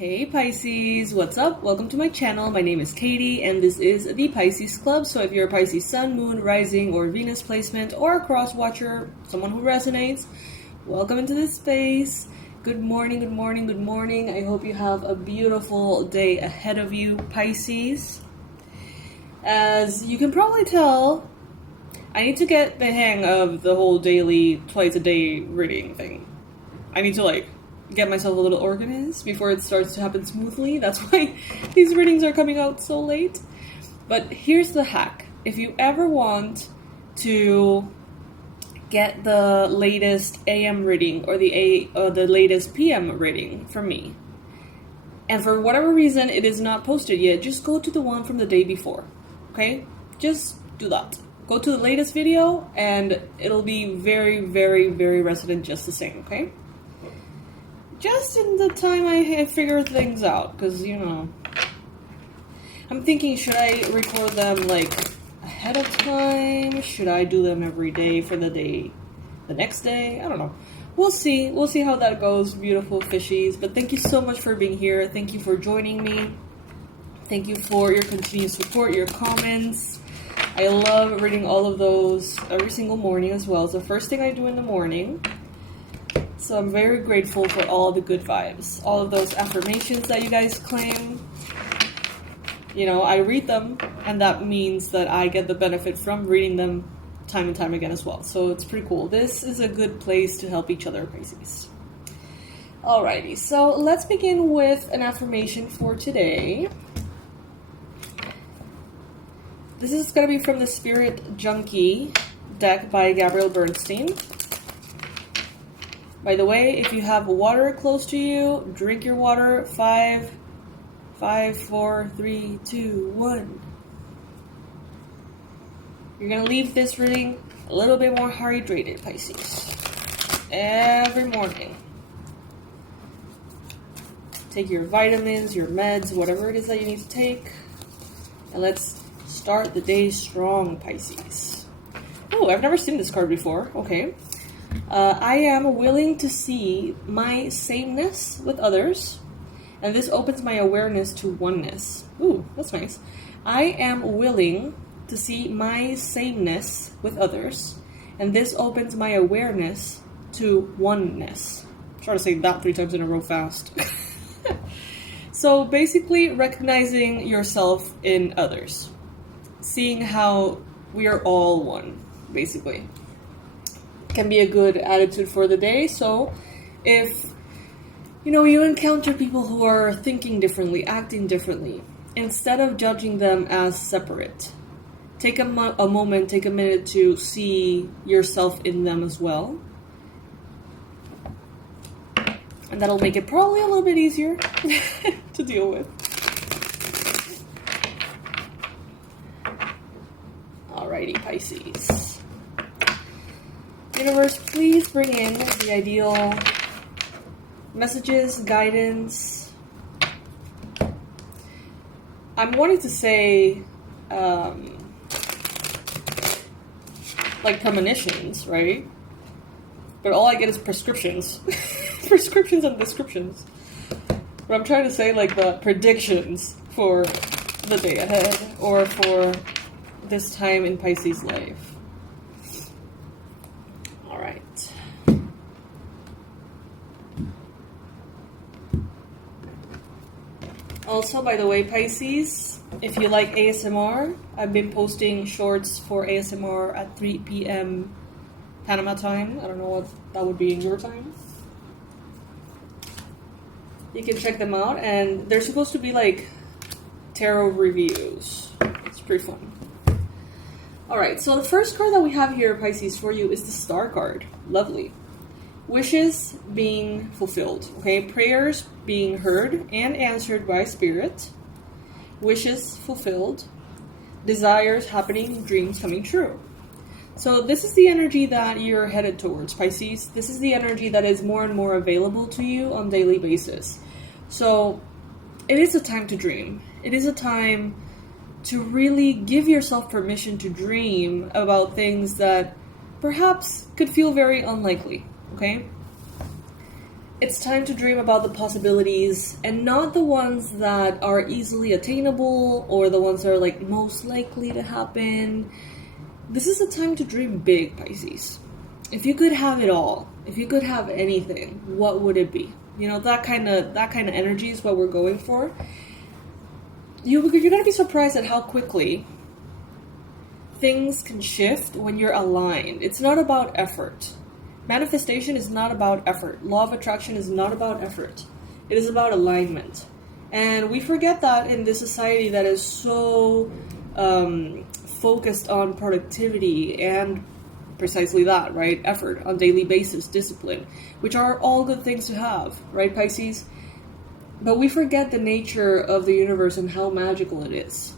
Hey Pisces, what's up? Welcome to my channel. My name is Katie and this is the Pisces Club. So if you're a Pisces Sun, Moon, Rising, or Venus placement, or a cross watcher, someone who resonates, welcome into this space. Good morning, good morning, good morning. I hope you have a beautiful day ahead of you, Pisces. As you can probably tell, I need to get the hang of the whole daily, twice a day reading thing. I need to get myself a little organized before it starts to happen smoothly. That's why these readings are coming out so late. But here's the hack. If you ever want to get the latest AM reading or the latest PM reading from me, and for whatever reason it is not posted yet, just go to the one from the day before. Okay? Just do that. Go to the latest video and it'll be very, very, very resonant just the same, okay? Just in the time I figure things out, because, I'm thinking, should I record them, ahead of time? Should I do them every day for the next day? I don't know. We'll see. We'll see how that goes, beautiful fishies. But thank you so much for being here. Thank you for joining me. Thank you for your continued support, your comments. I love reading all of those every single morning as well. It's the first thing I do in the morning. So I'm very grateful for all the good vibes. All of those affirmations that you guys claim. I read them, and that means that I get the benefit from reading them time and time again as well. So it's pretty cool. This is a good place to help each other, Pisces. Alrighty, so let's begin with an affirmation for today. This is going to be from the Spirit Junkie deck by Gabrielle Bernstein. By the way, if you have water close to you, drink your water. 5, 4, 3, 2, 1. You're going to leave this reading a little bit more hydrated, Pisces. Every morning. Take your vitamins, your meds, whatever it is that you need to take. And let's start the day strong, Pisces. Oh, I've never seen this card before. Okay. I am willing to see my sameness with others, and this opens my awareness to oneness. Ooh, that's nice. I am willing to see my sameness with others, and this opens my awareness to oneness. Try to say that 3 times in a row fast. So basically, recognizing yourself in others. Seeing how we are all one, basically. Can be a good attitude for the day. So if you encounter people who are thinking differently, acting differently, instead of judging them as separate, take a moment, take a minute to see yourself in them as well, and that'll make it probably a little bit easier to deal with. Alrighty, Pisces. Universe, please bring in the ideal messages, guidance. I'm wanting to say, premonitions, right? But all I get is prescriptions. Prescriptions and descriptions. But I'm trying to say, the predictions for the day ahead, or for this time in Pisces' life. Also, by the way, Pisces, if you like ASMR, I've been posting shorts for ASMR at 3 p.m. Panama time. I don't know what that would be in your time. You can check them out, and they're supposed to be tarot reviews. It's pretty fun. Alright, so the first card that we have here, Pisces, for you is the Star card. Lovely. Wishes being fulfilled, okay? Prayers being heard and answered by Spirit. Wishes fulfilled. Desires happening, dreams coming true. So this is the energy that you're headed towards, Pisces. This is the energy that is more and more available to you on a daily basis. So it is a time to dream. It is a time to really give yourself permission to dream about things that perhaps could feel very unlikely. Okay? It's time to dream about the possibilities, and not the ones that are easily attainable or the ones that are like most likely to happen. This is a time to dream big, Pisces. If you could have it all, if you could have anything, what would it be? You know, that kind of energy is what we're going for. You're gonna be surprised at how quickly things can shift when you're aligned. It's not about effort. Manifestation is not about effort. Law of attraction is not about effort. It is about alignment. And we forget that in this society that is so focused on productivity and precisely that, right? Effort on daily basis, discipline, which are all good things to have, right, Pisces? But we forget the nature of the universe and how magical it is.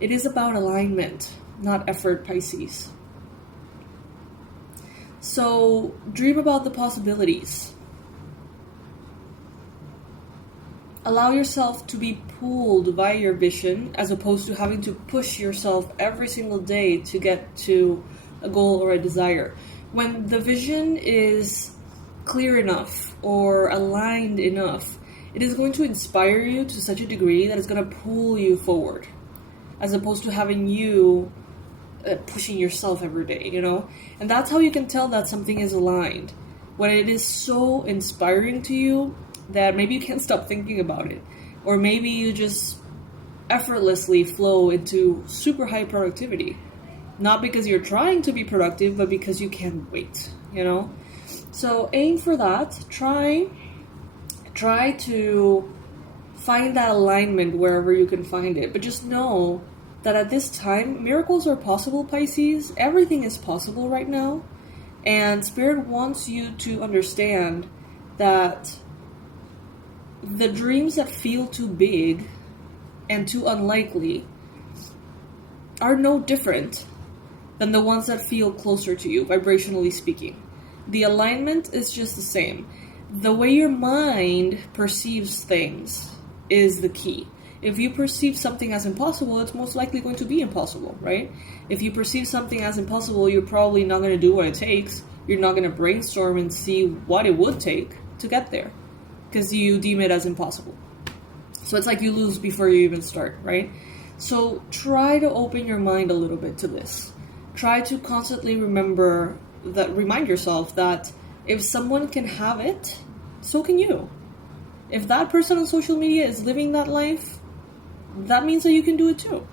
It is about alignment, not effort, Pisces. So dream about the possibilities. Allow yourself to be pulled by your vision as opposed to having to push yourself every single day to get to a goal or a desire. When the vision is clear enough or aligned enough, it is going to inspire you to such a degree that it's going to pull you forward, as opposed to having you pushing yourself every day, you know? And that's how you can tell that something is aligned. When it is so inspiring to you that maybe you can't stop thinking about it. Or maybe you just effortlessly flow into super high productivity. Not because you're trying to be productive, but because you can't wait, you know? So aim for that. Try to find that alignment wherever you can find it. But just know that at this time, miracles are possible, Pisces. Everything is possible right now. And Spirit wants you to understand that the dreams that feel too big and too unlikely are no different than the ones that feel closer to you, vibrationally speaking. The alignment is just the same. The way your mind perceives things is the key. If you perceive something as impossible, it's most likely going to be impossible, right? If you perceive something as impossible, you're probably not going to do what it takes. You're not going to brainstorm and see what it would take to get there, because you deem it as impossible. So it's like you lose before you even start, right? So try to open your mind a little bit to this. Try to constantly remind yourself that if someone can have it, so can you. If that person on social media is living that life, that means that you can do it too.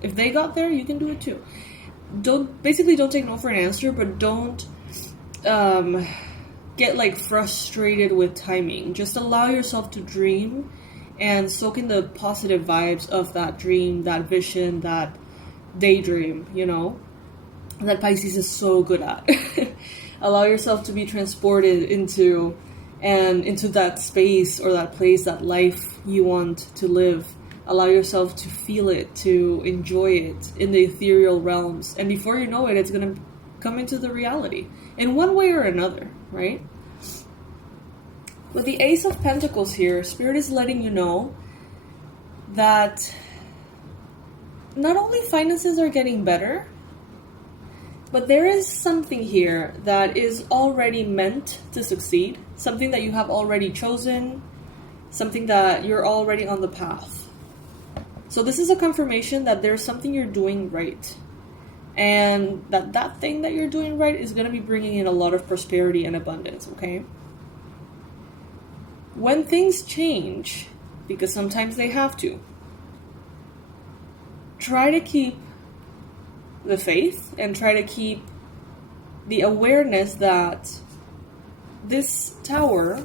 If they got there, you can do it too. Don't take no for an answer, but don't get like frustrated with timing. Just allow yourself to dream and soak in the positive vibes of that dream, that vision, that daydream, you know, that Pisces is so good at. Allow yourself to be transported into that space or that place, that life you want to live. Allow yourself to feel it, to enjoy it in the ethereal realms. And before you know it, it's going to come into the reality in one way or another, right? With the Ace of Pentacles here, Spirit is letting you know that not only finances are getting better, but there is something here that is already meant to succeed, something that you have already chosen, something that you're already on the path. So this is a confirmation that there's something you're doing right, and that thing that you're doing right is going to be bringing in a lot of prosperity and abundance, okay? When things change, because sometimes they have to, try to keep the faith and try to keep the awareness that this tower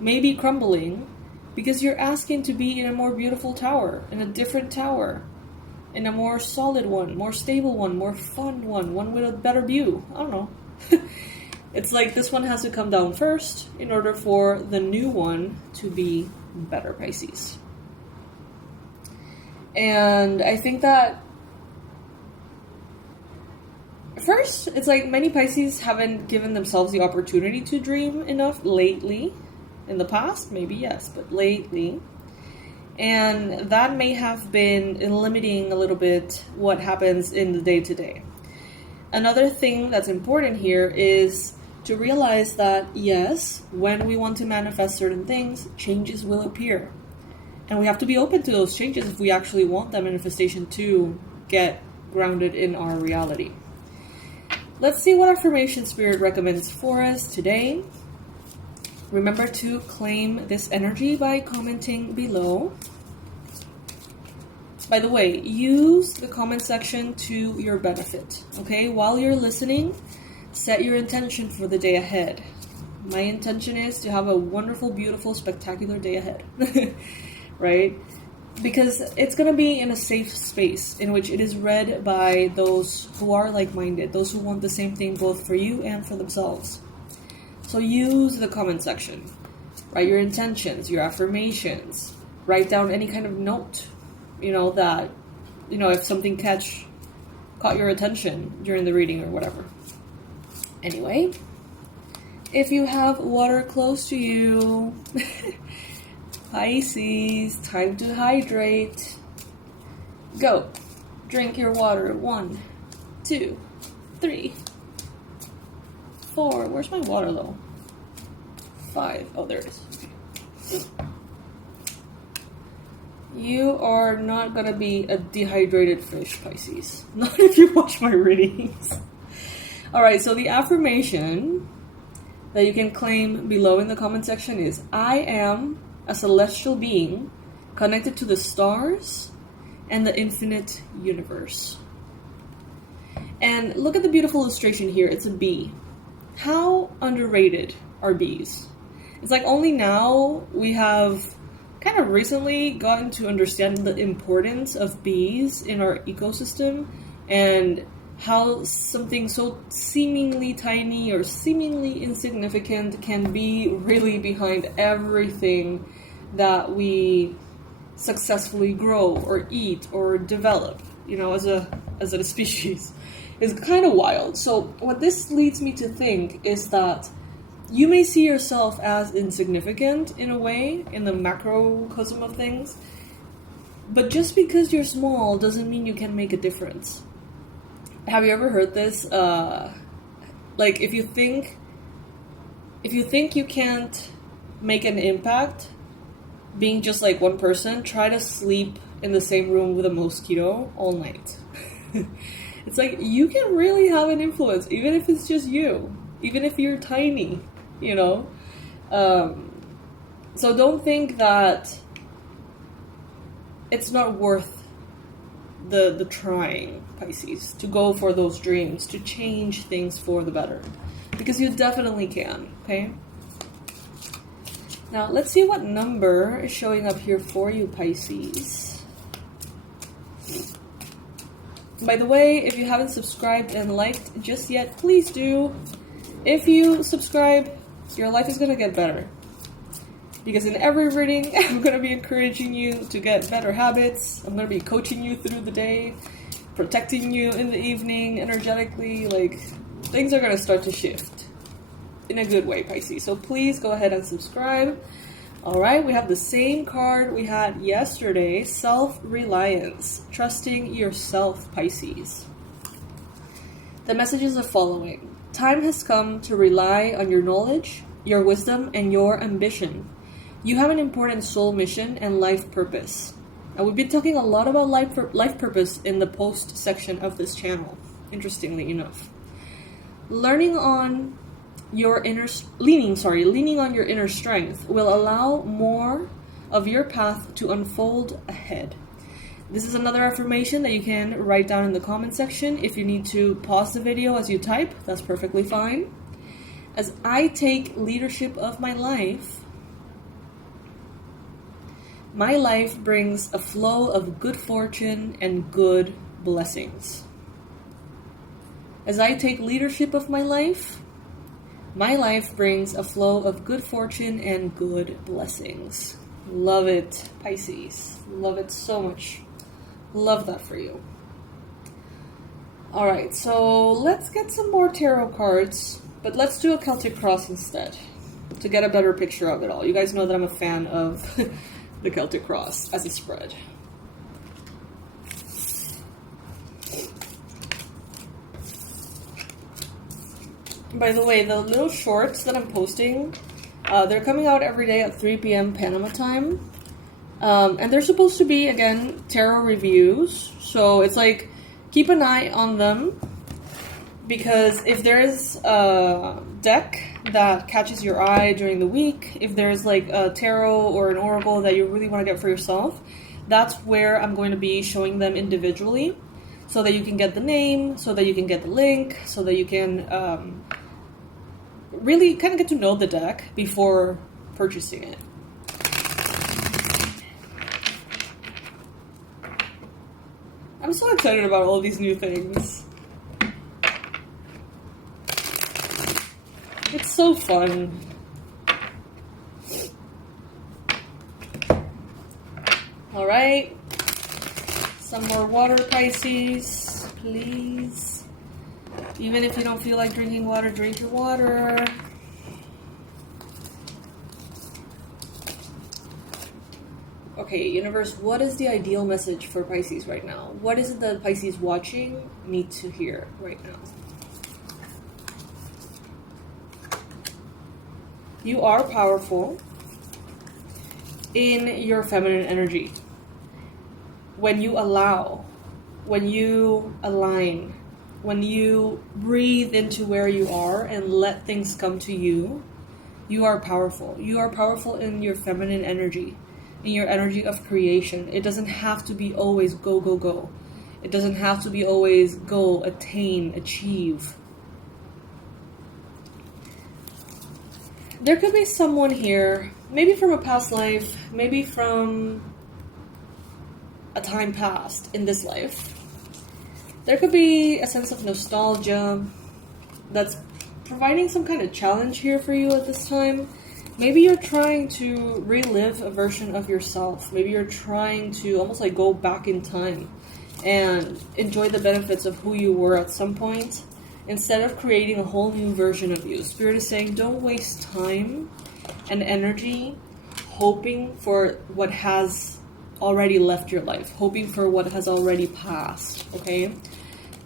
may be crumbling because you're asking to be in a more beautiful tower, in a different tower, in a more solid one, more stable one, more fun one with a better view. I don't know. It's like this one has to come down first in order for the new one to be better, Pisces. And I think that first, it's like many Pisces haven't given themselves the opportunity to dream enough lately. In the past, maybe yes, but lately. And that may have been limiting a little bit what happens in the day-to-day. Another thing that's important here is to realize that, yes, when we want to manifest certain things, changes will appear. And we have to be open to those changes if we actually want that manifestation to get grounded in our reality. Let's see what affirmation spirit recommends for us today. Remember to claim this energy by commenting below. By the way, use the comment section to your benefit, okay? While you're listening, set your intention for the day ahead. My intention is to have a wonderful, beautiful, spectacular day ahead, right? Because it's going to be in a safe space in which it is read by those who are like-minded, those who want the same thing both for you and for themselves. So use the comment section. Write your intentions, your affirmations. Write down any kind of note, that, if something caught your attention during the reading or whatever. Anyway, if you have water close to you, Pisces, time to hydrate. Go. Drink your water. 1, 2, 3, 4. Where's my water though? 5. Oh, there it is. You are not gonna be a dehydrated fish, Pisces. Not if you watch my readings. Alright, so the affirmation that you can claim below in the comment section is, I am a celestial being connected to the stars and the infinite universe. And look at the beautiful illustration here. It's a bee. How underrated are bees? It's like only now we have kind of recently gotten to understand the importance of bees in our ecosystem and how something so seemingly tiny or seemingly insignificant can be really behind everything that we successfully grow or eat or develop, as a species. It's kind of wild. So what this leads me to think is that you may see yourself as insignificant in a way, in the macrocosm of things, but just because you're small doesn't mean you can make a difference. Have you ever heard this? Like if you think you can't make an impact being just like one person, try to sleep in the same room with a mosquito all night. It's like you can really have an influence, even if it's just you, even if you're tiny, So don't think that it's not worth the trying, Pisces, to go for those dreams, to change things for the better. Because you definitely can, okay? Now, let's see what number is showing up here for you, Pisces. By the way, if you haven't subscribed and liked just yet, please do. If you subscribe, your life is going to get better. Because in every reading, I'm going to be encouraging you to get better habits. I'm going to be coaching you through the day, protecting you in the evening, energetically. Like, things are going to start to shift in a good way, Pisces. So please go ahead and subscribe. Alright, we have the same card we had yesterday, Self-reliance, trusting yourself, Pisces. The messages are following. Time has come to rely on your knowledge, your wisdom, and your ambition. You have an important soul mission and life purpose. And we've been talking a lot about life purpose in the post section of this channel, interestingly enough. Leaning on your inner strength will allow more of your path to unfold ahead. This is another affirmation that you can write down in the comment section. If you need to pause the video as you type, that's perfectly fine. As I take leadership of my life brings a flow of good fortune and good blessings. As I take leadership of my life brings a flow of good fortune and good blessings. Love it, Pisces. Love it so much. Love that for you. Alright, so let's get some more tarot cards, but let's do a Celtic cross instead to get a better picture of it all. You guys know that I'm a fan of the Celtic cross as a spread. By the way, the little shorts that I'm posting, they're coming out every day at 3 p.m. Panama time. And they're supposed to be, again, tarot reviews. So it's like, keep an eye on them. Because if there's a deck that catches your eye during the week, if there's like a tarot or an oracle that you really want to get for yourself, that's where I'm going to be showing them individually. So that you can get the name, so that you can get the link, so that you can really kind of get to know the deck before purchasing it. I'm so excited about all these new things. It's so fun. Alright. Some more water, Pisces, please. Even if you don't feel like drinking water, drink your water. Okay, universe, what is the ideal message for Pisces right now? What is it that Pisces watching need to hear right now? You are powerful in your feminine energy. When you allow, when you align, when you breathe into where you are and let things come to you, you are powerful. You are powerful in your feminine energy, in your energy of creation. It doesn't have to be always go, go, go. It doesn't have to be always go, attain, achieve. There could be someone here, maybe from a past life, maybe from a time past in this life. There could be a sense of nostalgia that's providing some kind of challenge here for you at this time. Maybe you're trying to relive a version of yourself. Maybe you're trying to almost like go back in time and enjoy the benefits of who you were at some point, instead of creating a whole new version of you. Spirit is saying, don't waste time and energy hoping for what has already left your life, hoping for what has already passed, okay?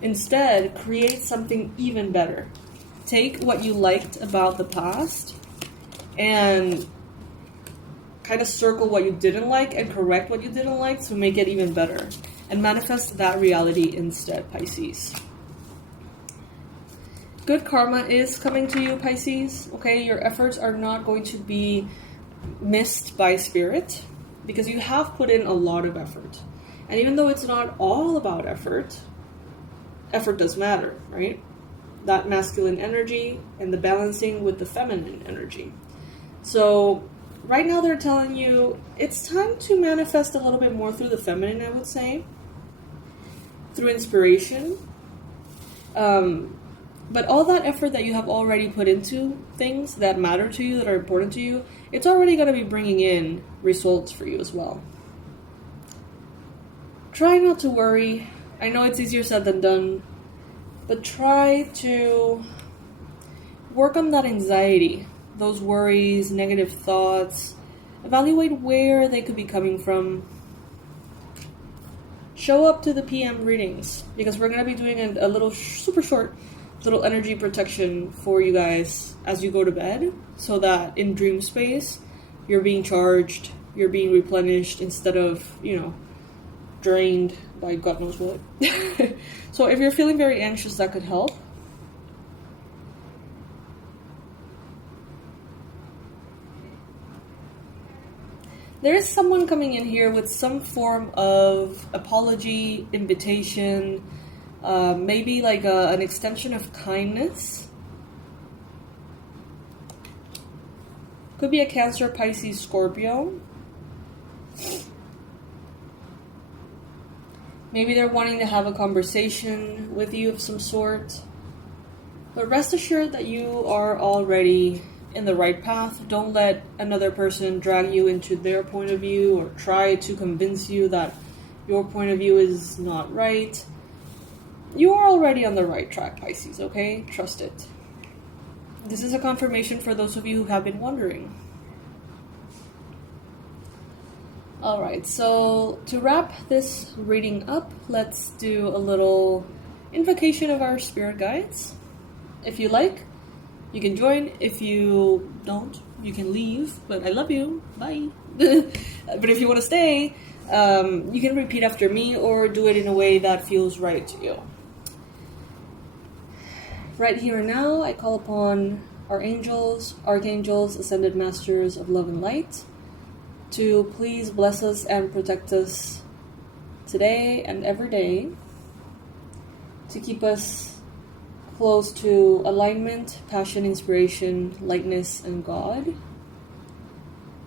Instead, create something even better. Take what you liked about the past and kind of circle what you didn't like and correct what you didn't like to make it even better. And manifest that reality instead, Pisces. Good karma is coming to you, Pisces, okay? Your efforts are not going to be missed by Spirit, because you have put in a lot of effort. And even though it's not all about effort, effort does matter, right? That masculine energy and the balancing with the feminine energy. So right now they're telling you it's time to manifest a little bit more through the feminine, I would say. Through inspiration. But all that effort that you have already put into things that matter to you, that are important to you, it's already going to be bringing in results for you as well. Try not to worry. I know it's easier said than done, but try to work on that anxiety, those worries, negative thoughts. Evaluate where they could be coming from. Show up to the PM readings, because we're going to be doing a little super short little energy protection for you guys as you go to bed, so that in dream space you're being charged, you're being replenished, instead of, drained by God knows what. So if you're feeling very anxious, that could help. There is someone coming in here with some form of apology, invitation, maybe like an extension of kindness. Could be a Cancer, Pisces, Scorpio. Maybe they're wanting to have a conversation with you of some sort. But rest assured that you are already in the right path. Don't let another person drag you into their point of view or try to convince you that your point of view is not right. You are already on the right track, Pisces, okay? Trust it. This is a confirmation for those of you who have been wondering. Alright, so to wrap this reading up, let's do a little invocation of our spirit guides. If you like, You can join. If you don't, you can leave, but I love you. Bye. But if you want to stay, you can repeat after me or do it in a way that feels right to you. Right here and now, I call upon our angels, archangels, ascended masters of love and light to please bless us and protect us today and every day, to keep us close to alignment, passion, inspiration, lightness, and God,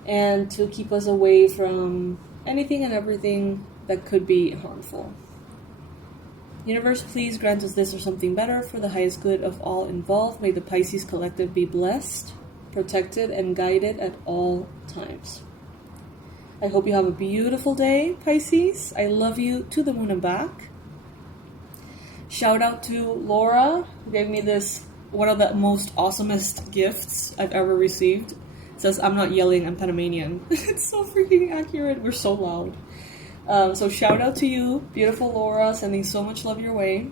and to keep us away from anything and everything that could be harmful. Universe, please grant us this or something better for the highest good of all involved. May the Pisces collective be blessed, protected, and guided at all times. I hope you have a beautiful day, Pisces. I love you to the moon and back. Shout out to Laura, who gave me this, one of the most awesomest gifts I've ever received. It says, I'm not yelling, I'm Panamanian. It's so freaking accurate. We're so loud. So shout out to you, beautiful Laura, sending so much love your way.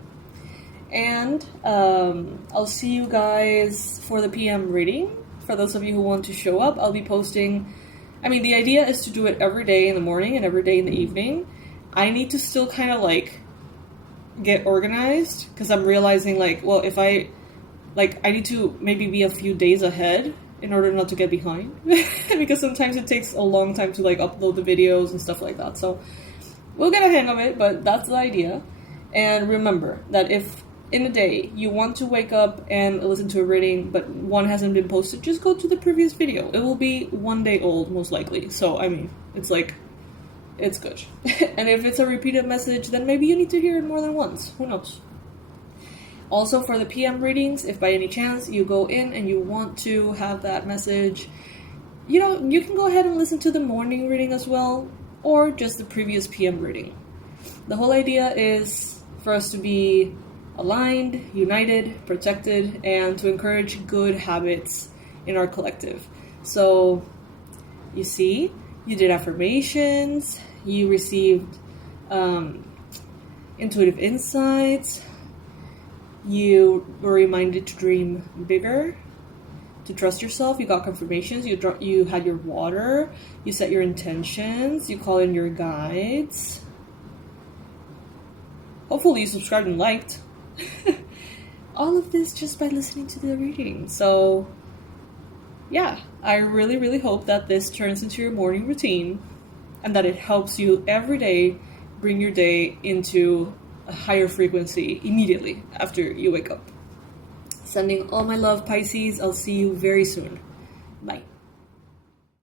And I'll see you guys for the PM reading. For those of you who want to show up, I'll be posting. I mean, the idea is to do it every day in the morning and every day in the evening. I need to still kind of like get organized because I'm realizing like, well, if I need to maybe be a few days ahead in order not to get behind because sometimes it takes a long time to like upload the videos and stuff like that. So we'll get a hang of it, but that's the idea. And remember that if in a day you want to wake up and listen to a reading, but one hasn't been posted, just go to the previous video. It will be 1 day old, most likely. So, I mean, it's like, it's good. And if it's a repeated message, then maybe you need to hear it more than once. Who knows? Also, for the PM readings, if by any chance you go in and you want to have that message, you know, you can go ahead and listen to the morning reading as well, or just the previous PM reading. The whole idea is for us to be aligned, united, protected, and to encourage good habits in our collective. So, you see, you did affirmations, you received intuitive insights, you were reminded to dream bigger, to trust yourself, you got confirmations, you had your water, you set your intentions, you call in your guides. Hopefully you subscribed and liked. All of this just by listening to the reading. So, yeah, I really, really hope that this turns into your morning routine and that it helps you every day bring your day into a higher frequency immediately after you wake up. Sending all my love, Pisces. I'll see you very soon. Bye.